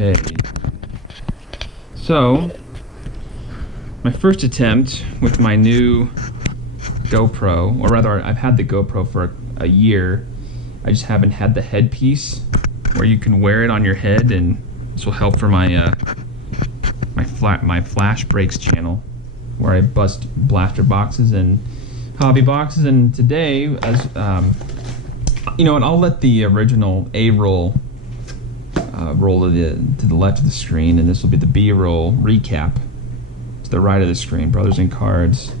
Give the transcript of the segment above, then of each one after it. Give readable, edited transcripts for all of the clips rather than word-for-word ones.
Okay. So, my first attempt with my new GoPro, or rather, I've had the GoPro for a year. I just haven't had the headpiece where you can wear it on your head, and this will help for my my Flashbreaks channel, where I bust blaster boxes and hobby boxes. And today, as you know, and I'll let the original A-roll roll to the left of the screen, and this will be the B-roll recap to the right of the screen. Brothers in Cards,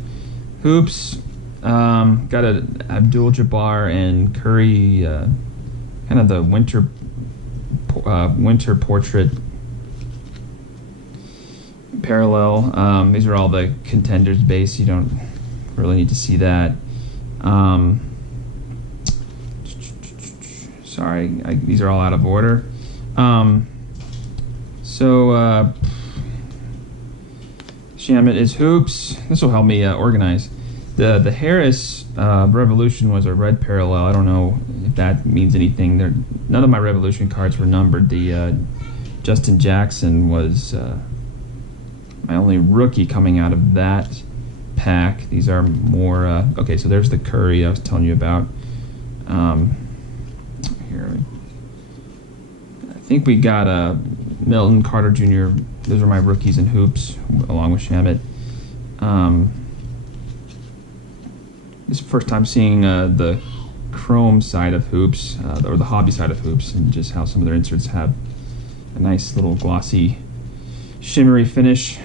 hoops. Got a Abdul-Jabbar and Curry, kind of the winter portrait parallel. These are all the Contenders base. You don't really need to see that. Sorry, these are all out of order. Shamit is hoops. This will help me organize. The Harris Revolution was a red parallel. I don't know if that means anything. None of my Revolution cards were numbered. The Justin Jackson was my only rookie coming out of that pack. These are more okay. So there's the Curry I was telling you about. Here, I think we got Milton, Carter Jr. Those are my rookies in hoops, along with Shamit. This is the first time seeing the chrome side of hoops, or the hobby side of hoops, and just how some of their inserts have a nice little glossy, shimmery finish.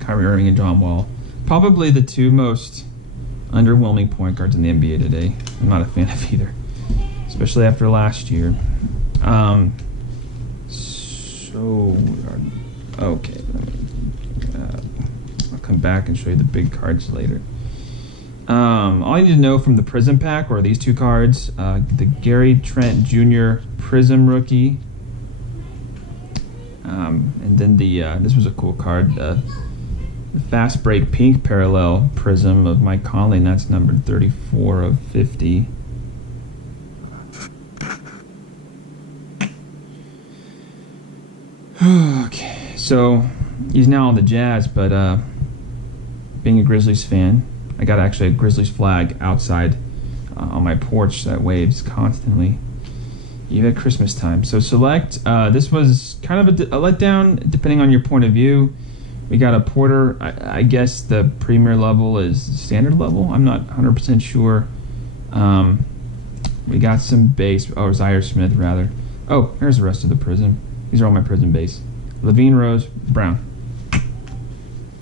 Kyrie Irving and John Wall. Probably the two most underwhelming point guards in the NBA today. I'm not a fan of either, especially after last year. Okay, I'll come back and show you the big cards later. All you need to know from the Prizm pack were these two cards, the Gary Trent Jr. Prizm rookie, and then this was a cool card, the Fast Break Pink Parallel Prizm of Mike Conley, and that's numbered 34 of 50. Okay, so he's now on the Jazz, but being a Grizzlies fan, I got actually a Grizzlies flag outside on my porch that waves constantly, even at Christmas time. So select, this was kind of a letdown depending on your point of view. We got a Porter. I guess the premier level is standard level. I'm not 100% sure. We got some base. Oh, Zaire Smith, rather. Oh, here's the rest of the Prizm. These are all my Prizm base. Levine, Rose, Brown.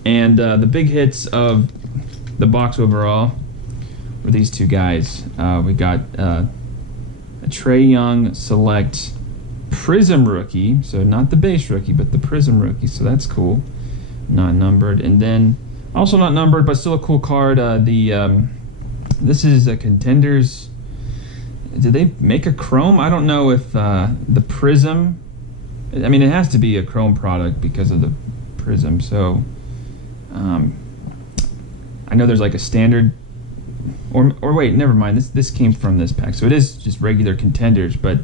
And the big hits of the box overall were these two guys. We got a Trae Young Select Prizm rookie. So not the base rookie, but the Prizm rookie. So that's cool. Not numbered. And then also not numbered, but still a cool card. This is a Contenders. Did they make a chrome? I don't know if the Prizm. I mean, it has to be a chrome product because of the Prizm. So I know there's like a standard, or wait, never mind. This came from this pack, so it is just regular Contenders. But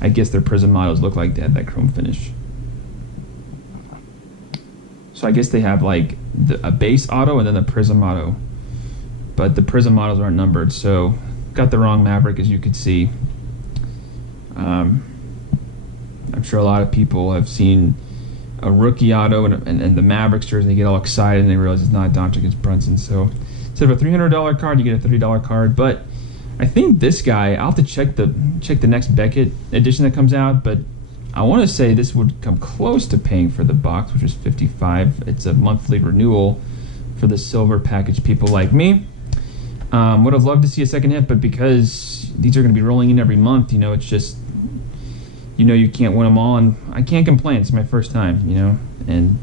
I guess their Prizm models look like they have that chrome finish. So I guess they have like a base auto and then the Prizm auto, but the Prizm models aren't numbered. So got the wrong Maverick, as you could see. I'm sure a lot of people have seen a rookie auto and the Mavericks jersey, and they get all excited and they realize it's not Doncic, it's Brunson. So instead of a $300 card, you get a $30 card. But I think this guy, I'll have to check the next Beckett edition that comes out, but I want to say this would come close to paying for the box, which is $55. It's a monthly renewal for the silver package people like me. Would have loved to see a second hit, but because these are going to be rolling in every month, you know, it's just, you know, you can't win them all, and I can't complain. It's my first time, you know, and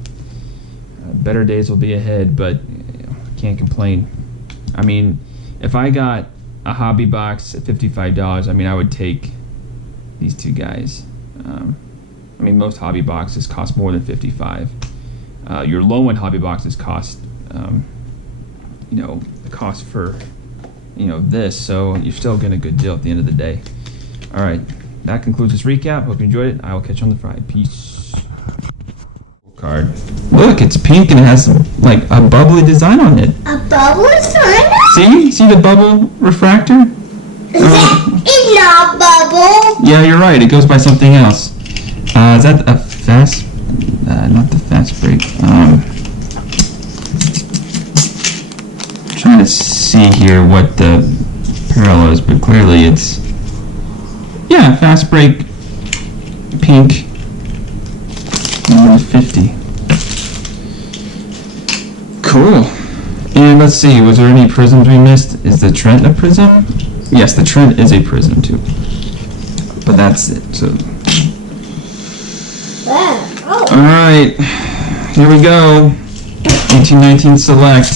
better days will be ahead, but can't complain. I mean, if I got a hobby box at $55, I mean, I would take these two guys. I mean, most hobby boxes cost more than $55. Your low-end hobby boxes cost, you know, the cost for, you know, this, so you're still getting a good deal at the end of the day. All right, that concludes this recap. Hope you enjoyed it. I will catch you on the fry. Peace. Card. Look, it's pink and it has like a bubbly design on it. A bubble design? See the bubble refractor? It's not bubble. Yeah, you're right. It goes by something else. Is that a fast? Not the fast break. Trying to see here what the parallel is, but clearly it's fast break pink. 50. Cool. And let's see, was there any prisms we missed? Is the Trent a prism? Yes, the Trent is a prism too. But that's it. So. Alright. Here we go. 1819 select.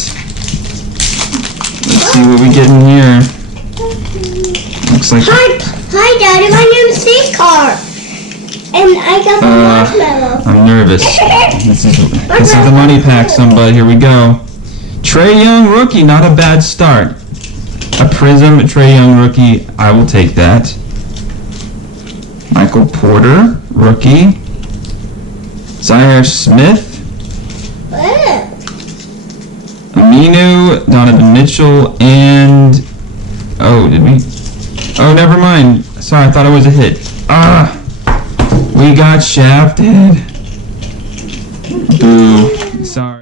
Let's see what we get in here. Looks like. Hi, Daddy. My name is Seeker. And I got the marshmallow. I'm nervous. This is the money pack, somebody. Here we go. Trae Young rookie, not a bad start. A prism, Trae Young rookie. I will take that. Michael Porter rookie. Zaire Smith. Aminu, Donovan Mitchell, and oh, never mind. Sorry, I thought it was a hit. We got shafted. Boo. Sorry.